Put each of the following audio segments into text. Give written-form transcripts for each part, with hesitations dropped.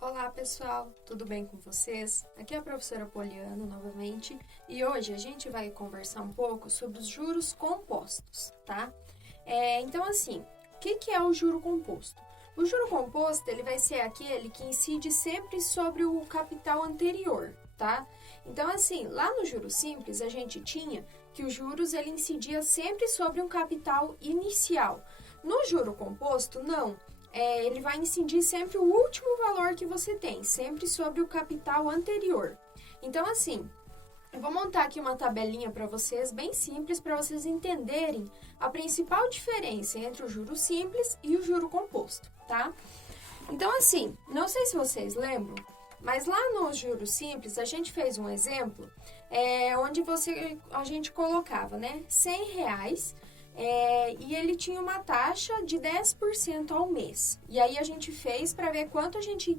Olá pessoal, tudo bem com vocês? Aqui é a professora Poliana novamente e hoje a gente vai conversar um pouco sobre os juros compostos, tá? Então assim, o que é o juro composto? O juro composto ele vai ser aquele que incide sempre sobre o capital anterior, tá? Então assim, lá no juro simples a gente tinha que os juros ele incidia sempre sobre um capital inicial. No juro composto, não. Ele vai incidir sempre o último valor que você tem, sempre sobre o capital anterior. Então, assim, eu vou montar aqui uma tabelinha para vocês, bem simples, para vocês entenderem a principal diferença entre o juro simples e o juro composto, tá? Então, assim, não sei se vocês lembram, mas lá no juro simples, a gente fez um exemplo onde a gente colocava, né, R$100, e ele tinha uma taxa de 10% ao mês. E aí a gente fez para ver quanto a gente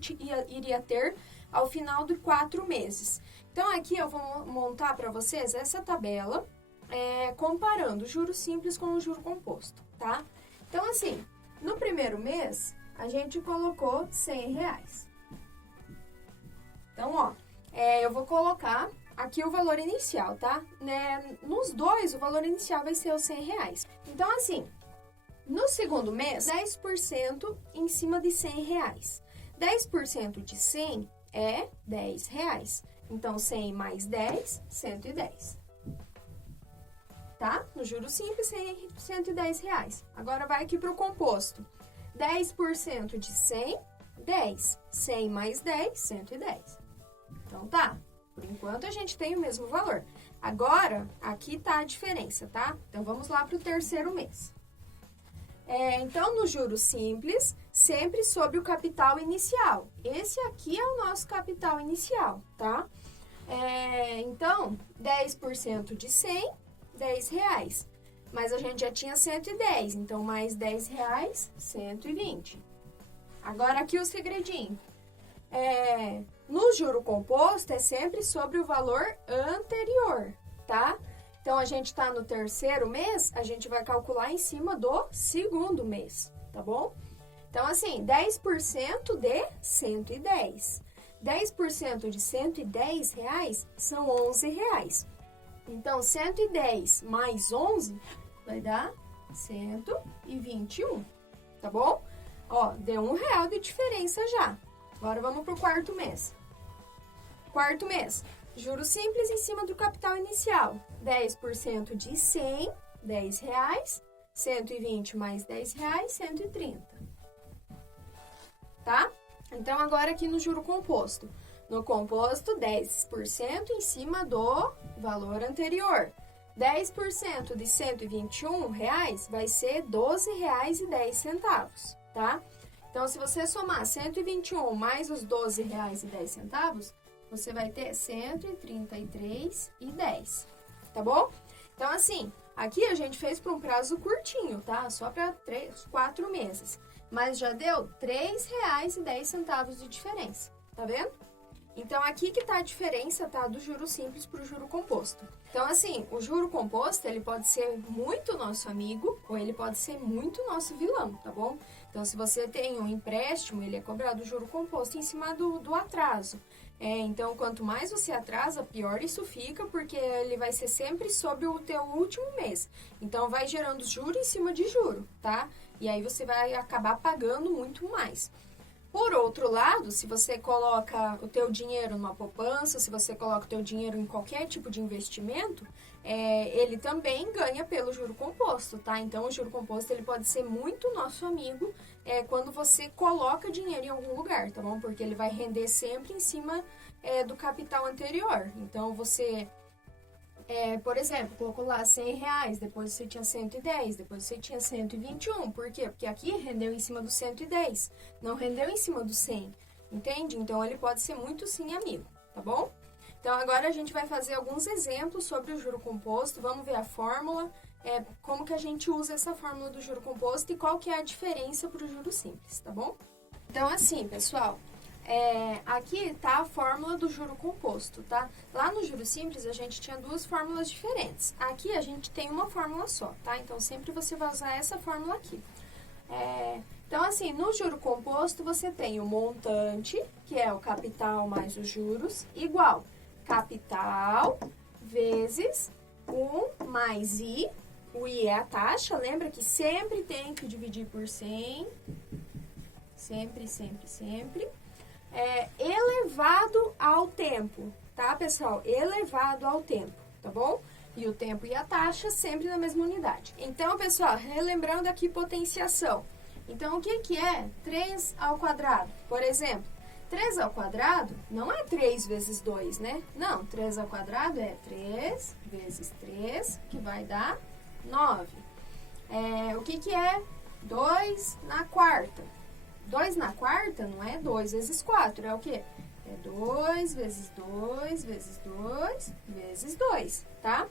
iria ter ao final de 4 meses. Então aqui eu vou montar para vocês essa tabela comparando o juro simples com o juro composto, tá? Então assim, no primeiro mês a gente colocou R$100. Então, ó, eu vou colocar aqui o valor inicial, tá? Nos dois, o valor inicial vai ser os R$100. Então, assim, no segundo mês, 10% em cima de R$100. 10% de 100 é R$10. Então, 100 mais 10, 110. Tá? No juro simples, R$110. Agora, vai aqui para o composto. 10% de 100, 10. 100 mais 10, 110. Então, tá. Por enquanto, a gente tem o mesmo valor. Agora, aqui tá a diferença, tá? Então, vamos lá para o terceiro mês. Então, no juro simples, sempre sobre o capital inicial. Esse aqui é o nosso capital inicial, tá? Então, 10% de 100, R$10. Mas a gente já tinha 110, então mais R$10, 120. Agora, aqui o segredinho. No juro composto é sempre sobre o valor anterior, tá? Então, a gente tá no terceiro mês, a gente vai calcular em cima do segundo mês, tá bom? Então, assim, 10% de 110. 10% de R$110 são R$11. Então, 110 mais 11 vai dar 121, tá bom? Ó, deu R$1 de diferença já. Agora, vamos para o quarto mês. Quarto mês, juros simples em cima do capital inicial. 10% de 100, R$10. 120 mais R$10, 130. Tá? Então, agora aqui no juro composto. No composto, 10% em cima do valor anterior. 10% de R$121 vai ser R$12,10, tá? Então, se você somar 121 mais os R$12,10, você vai ter R$133,10, tá bom? Então, assim, aqui a gente fez para um prazo curtinho, tá? Só para 4 meses. Mas já deu R$3,10 de diferença, tá vendo? Então, aqui que tá a diferença, tá? Do juro simples para o juro composto. Então, assim, o juro composto, ele pode ser muito nosso amigo ou ele pode ser muito nosso vilão, tá bom? Então, se você tem um empréstimo, ele é cobrado juro composto em cima do atraso. Então, quanto mais você atrasa, pior isso fica, porque ele vai ser sempre sobre o teu último mês. Então, vai gerando juro em cima de juro, tá? E aí, você vai acabar pagando muito mais. Por outro lado, se você coloca o teu dinheiro numa poupança, se você coloca o teu dinheiro em qualquer tipo de investimento, ele também ganha pelo juro composto, tá? Então, o juro composto ele pode ser muito nosso amigo quando você coloca dinheiro em algum lugar, tá bom? Porque ele vai render sempre em cima do capital anterior. Então, você... por exemplo, colocou lá R$100, depois você tinha 110, depois você tinha 121. Por quê? Porque aqui rendeu em cima do 110, não rendeu em cima do 100, entende? Então, ele pode ser muito sim amigo, tá bom? Então, agora a gente vai fazer alguns exemplos sobre o juro composto, vamos ver a fórmula, como que a gente usa essa fórmula do juro composto e qual que é a diferença para o juro simples, tá bom? Então, assim, pessoal... aqui tá a fórmula do juro composto, tá? Lá no juro simples, a gente tinha duas fórmulas diferentes. Aqui, a gente tem uma fórmula só, tá? Então, sempre você vai usar essa fórmula aqui. Então, assim, no juro composto, você tem o montante, que é o capital mais os juros, igual capital vezes 1 mais I. O I é a taxa, lembra que sempre tem que dividir por 100. Sempre, sempre, sempre. Elevado ao tempo, tá, pessoal? Elevado ao tempo, tá bom? E o tempo e a taxa sempre na mesma unidade. Então, pessoal, relembrando aqui potenciação. Então, o que é 3 ao quadrado? Por exemplo, 3 ao quadrado não é 3 vezes 2, né? Não, 3 ao quadrado é 3 vezes 3, que vai dar 9. O que é 2 na quarta? 2 na quarta não é 2 vezes 4, é o quê? É 2 vezes 2 vezes 2 vezes 2, tá?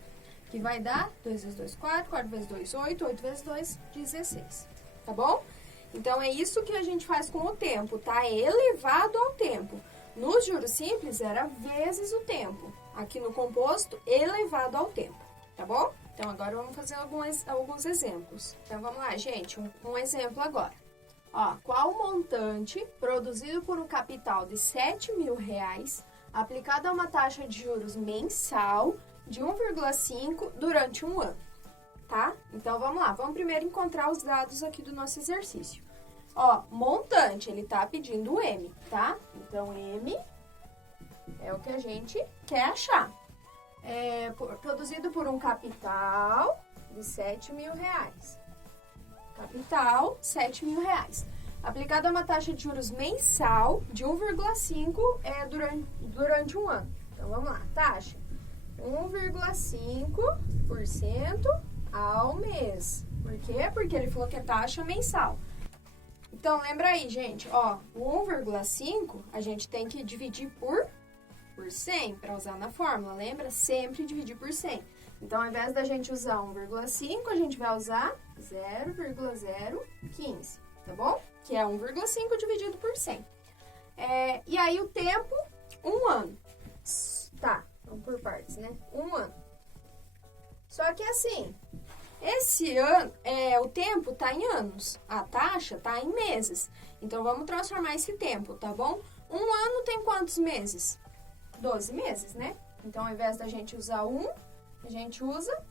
Que vai dar 2 vezes 2, 4, 4 vezes 2, 8, 8 vezes 2, 16, tá bom? Então, é isso que a gente faz com o tempo, tá? É elevado ao tempo. No juros simples, era vezes o tempo. Aqui no composto, elevado ao tempo, tá bom? Então, agora vamos fazer alguns exemplos. Então, vamos lá, gente. Um exemplo agora. Ó, qual o montante produzido por um capital de R$7.000 aplicado a uma taxa de juros mensal de 1,5 durante um ano? Tá? Então, vamos lá. Vamos primeiro encontrar os dados aqui do nosso exercício. Ó, montante, ele tá pedindo M, tá? Então, M é o que a gente quer achar. Produzido por um capital de R$7.000. Capital, R$7.000. Aplicado a uma taxa de juros mensal de 1,5 durante um ano. Então, vamos lá. Taxa 1,5% ao mês. Por quê? Porque ele falou que é taxa mensal. Então, lembra aí, gente, ó, o 1,5 a gente tem que dividir por 100 para usar na fórmula, lembra? Sempre dividir por 100. Então, ao invés da gente usar 1,5, a gente vai usar 0,015, tá bom? Que é 1,5 dividido por 100. E aí, o tempo, 1 ano. Tá, vamos por partes, né? 1 ano. Só que assim, esse ano, o tempo tá em anos, a taxa tá em meses. Então, vamos transformar esse tempo, tá bom? 1 ano tem quantos meses? 12 meses, né? Então, ao invés da gente usar 1, a gente usa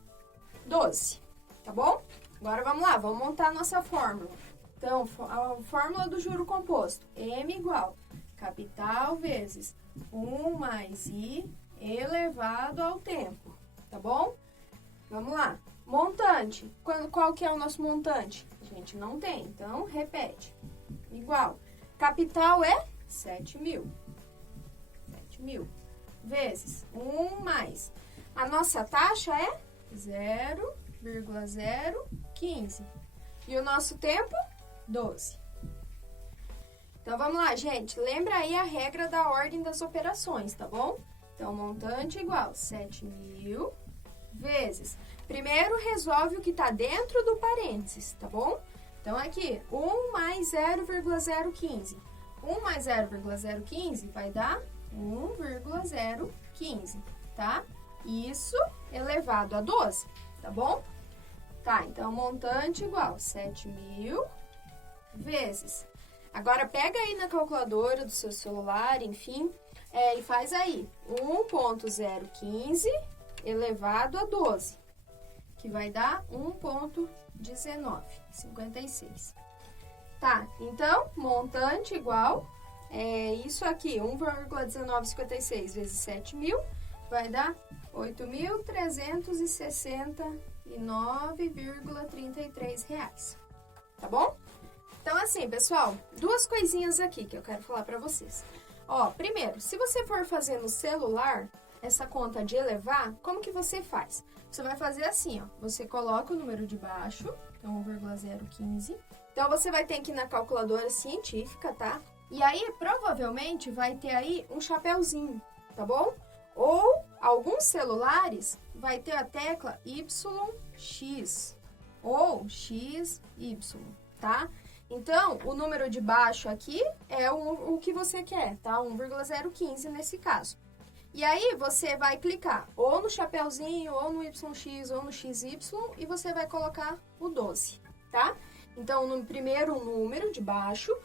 12, tá bom? Agora, vamos lá, vamos montar a nossa fórmula. Então, a fórmula do juro composto, M igual capital vezes 1 mais I elevado ao tempo, tá bom? Vamos lá. Montante. Qual que é o nosso montante? A gente não tem, então repete. Igual. Capital é 7.000. 7.000 vezes 1 mais. A nossa taxa é 0,015. E o nosso tempo? 12. Então, vamos lá, gente. Lembra aí a regra da ordem das operações, tá bom? Então, montante igual 7.000 vezes. Primeiro, resolve o que está dentro do parênteses, tá bom? Então, aqui, 1 mais 0,015. 1 mais 0,015 vai dar 1,015, tá? Isso elevado a 12, tá bom? Tá, então, montante igual 7.000 vezes. Agora, pega aí na calculadora do seu celular, enfim, e faz aí 1,015 elevado a 12, que vai dar 1,1956. Tá, então, montante igual, isso aqui, 1,1956 vezes 7.000, vai dar 8.369,33 reais. Tá bom? Então, assim, pessoal, duas coisinhas aqui que eu quero falar pra vocês. Ó, primeiro, se você for fazer no celular essa conta de elevar, como que você faz? Você vai fazer assim, ó. Você coloca o número de baixo, então 1,015. Então, você vai ter que ir na calculadora científica, tá? E aí, provavelmente, vai ter aí um chapéuzinho, tá bom? Ou, alguns celulares, vai ter a tecla YX ou XY, tá? Então, o número de baixo aqui é o que você quer, tá? 1,015 nesse caso. E aí, você vai clicar ou no chapéuzinho, ou no YX, ou no XY, e você vai colocar o 12, tá? Então, no primeiro número de baixo,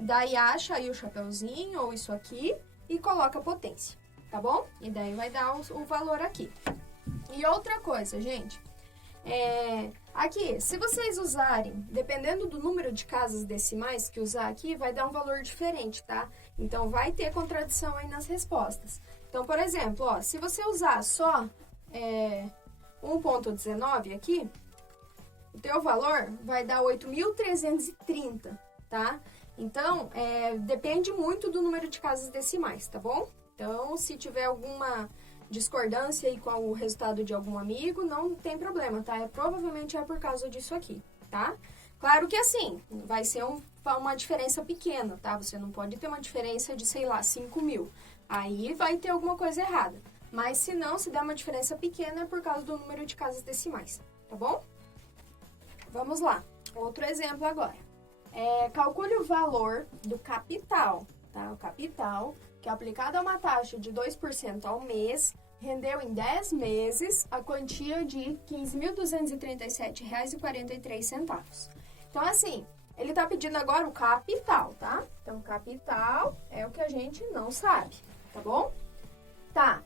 daí acha aí o chapeuzinho ou isso aqui e coloca a potência, tá bom? E daí vai dar o valor aqui. E outra coisa, gente, aqui, se vocês usarem, dependendo do número de casas decimais que usar aqui, vai dar um valor diferente, tá? Então, vai ter contradição aí nas respostas. Então, por exemplo, ó, se você usar só 1.19 aqui, o teu valor vai dar 8.330, tá? Então, depende muito do número de casas decimais, tá bom? Então, se tiver alguma discordância aí com o resultado de algum amigo, não tem problema, tá? Provavelmente é por causa disso aqui, tá? Claro que assim, vai ser uma diferença pequena, tá? Você não pode ter uma diferença de, sei lá, 5.000. Aí vai ter alguma coisa errada. Mas se não, se der uma diferença pequena, é por causa do número de casas decimais, tá bom? Vamos lá. Outro exemplo agora. Calcule o valor do capital, tá? O capital, que é aplicado a uma taxa de 2% ao mês, rendeu em 10 meses a quantia de R$ 15.237,43. Então, assim, ele está pedindo agora o capital, tá? Então, capital é o que a gente não sabe, tá bom? Tá,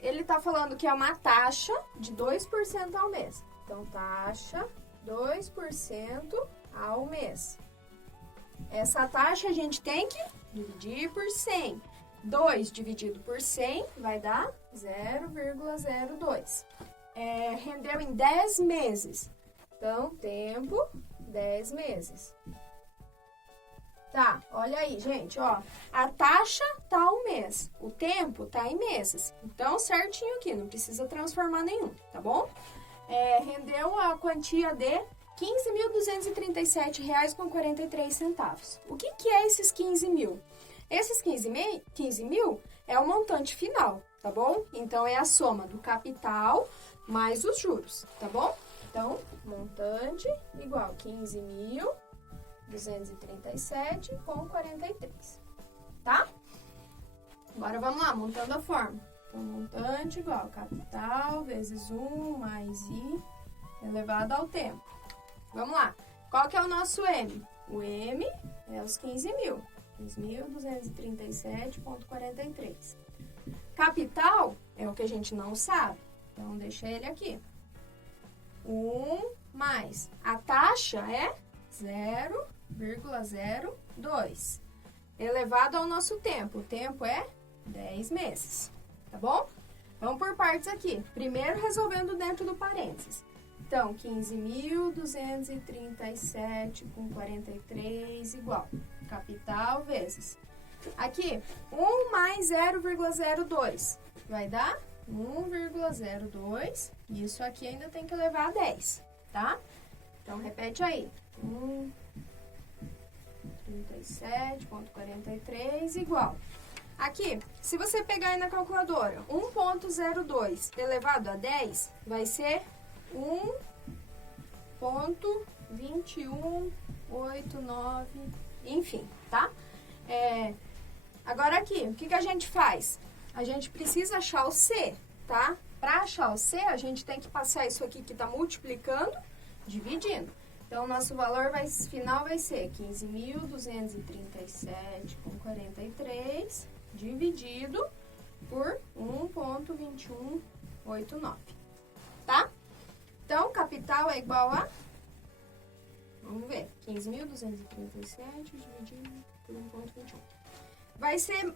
ele está falando que é uma taxa de 2% ao mês. Então, taxa 2% ao mês. Essa taxa a gente tem que dividir por 100. 2 dividido por 100 vai dar 0,02. Rendeu em 10 meses. Então, tempo, 10 meses. Tá, olha aí, gente, ó. A taxa tá ao mês. O tempo tá em meses. Então, certinho aqui, não precisa transformar nenhum, tá bom? Rendeu a quantia de R$ 15.237,43. O que é esses 15 mil? Esses 15 mil é o montante final, tá bom? Então, é a soma do capital mais os juros, tá bom? Então, montante igual 15.237,43, tá? Agora, vamos lá, montando a forma. Então, montante igual capital vezes 1 mais I elevado ao tempo. Vamos lá. Qual que é o nosso M? O M é os 15 mil. 15.237,43. Capital é o que a gente não sabe. Então, deixa ele aqui. 1 mais. A taxa é 0,02. Elevado ao nosso tempo. O tempo é 10 meses. Tá bom? Vamos por partes aqui. Primeiro, resolvendo dentro do parênteses. Então, 15.237,43 igual. Capital vezes. Aqui, 1 mais 0,02 vai dar 1,02. Isso aqui ainda tem que levar a 10, tá? Então, repete aí. 37,43 igual. Aqui, se você pegar aí na calculadora, 1,02 elevado a 10 vai ser 1,2189, enfim, tá? Agora aqui, o que a gente faz? A gente precisa achar o C, tá? Para achar o C, a gente tem que passar isso aqui que está multiplicando, dividindo. Então, o nosso valor final vai ser 15.237,43 dividido por 1,2189, tá? Então, capital é igual a, vamos ver, 15.237 dividido por 1,21. Vai ser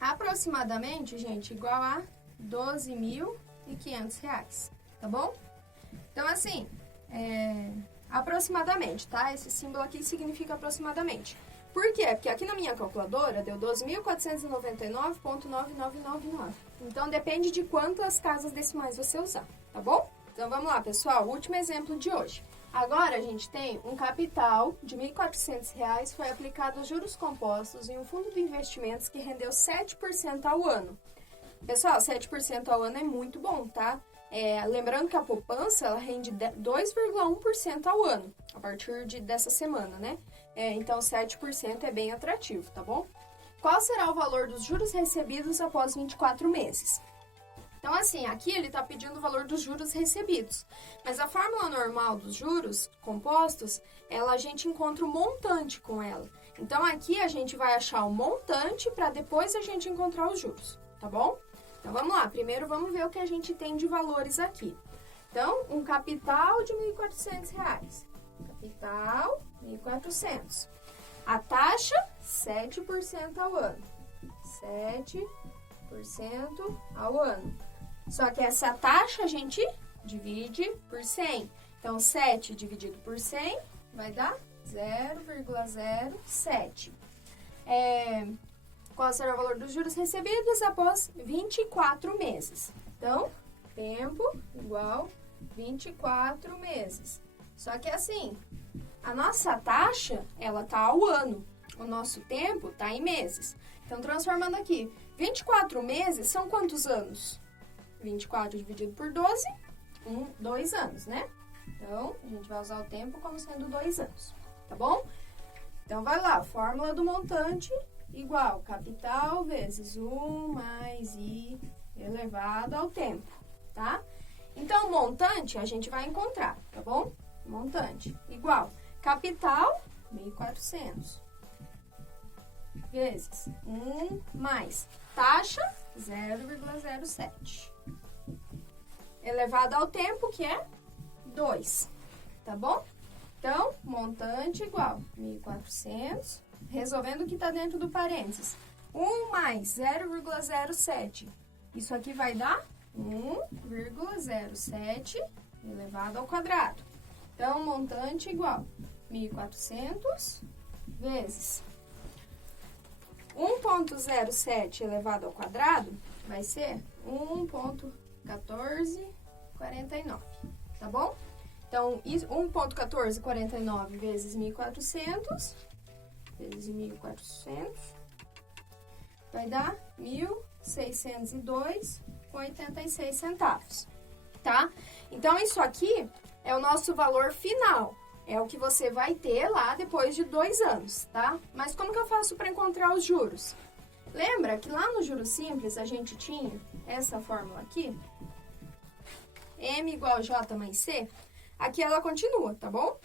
aproximadamente, gente, igual a R$ 12.500, tá bom? Então, assim, aproximadamente, tá? Esse símbolo aqui significa aproximadamente. Por quê? Porque aqui na minha calculadora deu 12.499,9999. Então, depende de quantas casas decimais você usar, tá bom? Então, vamos lá, pessoal. Último exemplo de hoje. Agora, a gente tem um capital de R$ 1.400, foi aplicado aos juros compostos em um fundo de investimentos que rendeu 7% ao ano. Pessoal, 7% ao ano é muito bom, tá? Lembrando que a poupança, ela rende 2,1% ao ano, a partir dessa semana, né? Então, 7% é bem atrativo, tá bom? Qual será o valor dos juros recebidos após 24 meses? Então, assim, aqui ele está pedindo o valor dos juros recebidos. Mas a fórmula normal dos juros compostos, a gente encontra o montante com ela. Então, aqui a gente vai achar o montante para depois a gente encontrar os juros, tá bom? Então, vamos lá. Primeiro, vamos ver o que a gente tem de valores aqui. Então, um capital de R$ 1.400. Capital, 1.400. A taxa, 7% ao ano. 7% ao ano. Só que essa taxa a gente divide por 100. Então, 7 dividido por 100 vai dar 0,07. Qual será o valor dos juros recebidos após 24 meses? Então, tempo igual 24 meses. Só que assim, a nossa taxa, ela tá ao ano. O nosso tempo tá em meses. Então, transformando aqui, 24 meses são quantos anos? 24 dividido por 12, 2 anos, né? Então, a gente vai usar o tempo como sendo 2 anos, tá bom? Então, vai lá, fórmula do montante igual capital vezes 1 mais I elevado ao tempo, tá? Então, o montante a gente vai encontrar, tá bom? Montante igual capital, 1.400, vezes 1 mais taxa, 0,07. Elevado ao tempo, que é 2, tá bom? Então, montante igual 1.400, resolvendo o que está dentro do parênteses. 1 mais 0,07. Isso aqui vai dar 1,07 elevado ao quadrado. Então, montante igual 1.400 vezes 1,07 elevado ao quadrado vai ser 1,1449, tá bom? Então, 1,1449 vezes 1.400 vezes 1.400 vai dar 1.602,86 centavos, tá? Então, isso aqui é o nosso valor final. É o que você vai ter lá depois de 2 anos, tá? Mas como que eu faço para encontrar os juros? Lembra que lá no juros simples a gente tinha essa fórmula aqui? M igual J mais C. Aqui ela continua, tá bom?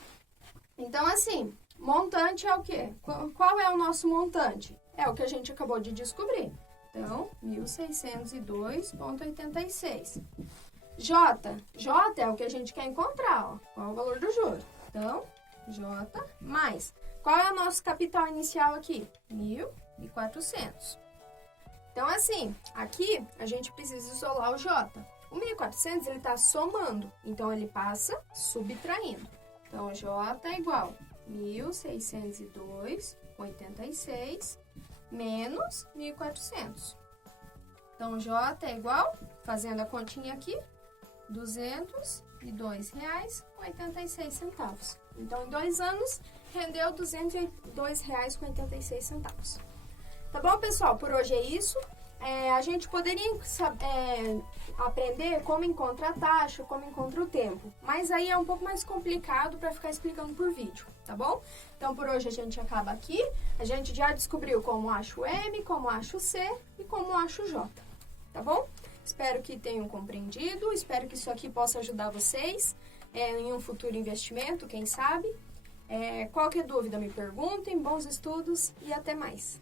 Então, assim, montante é o quê? Qual é o nosso montante? É o que a gente acabou de descobrir. Então, 1.602,86. J é o que a gente quer encontrar, ó. Qual é o valor do juro? Então, J mais. Qual é o nosso capital inicial aqui? 1.400. Então, assim, aqui a gente precisa isolar o J. O 1.400, ele está somando, então ele passa subtraindo. Então, J é igual a 1.602,86 menos 1.400. Então, J é igual, fazendo a continha aqui, R$ 202,86. Então, em 2 anos, rendeu R$ 202,86. Tá bom, pessoal? Por hoje é isso. A gente poderia aprender como encontra a taxa, como encontra o tempo. Mas aí é um pouco mais complicado para ficar explicando por vídeo, tá bom? Então, por hoje a gente acaba aqui. A gente já descobriu como acha o M, como acha o C e como acha o J, tá bom? Espero que tenham compreendido, espero que isso aqui possa ajudar vocês em um futuro investimento, quem sabe. Qualquer dúvida me perguntem, bons estudos e até mais.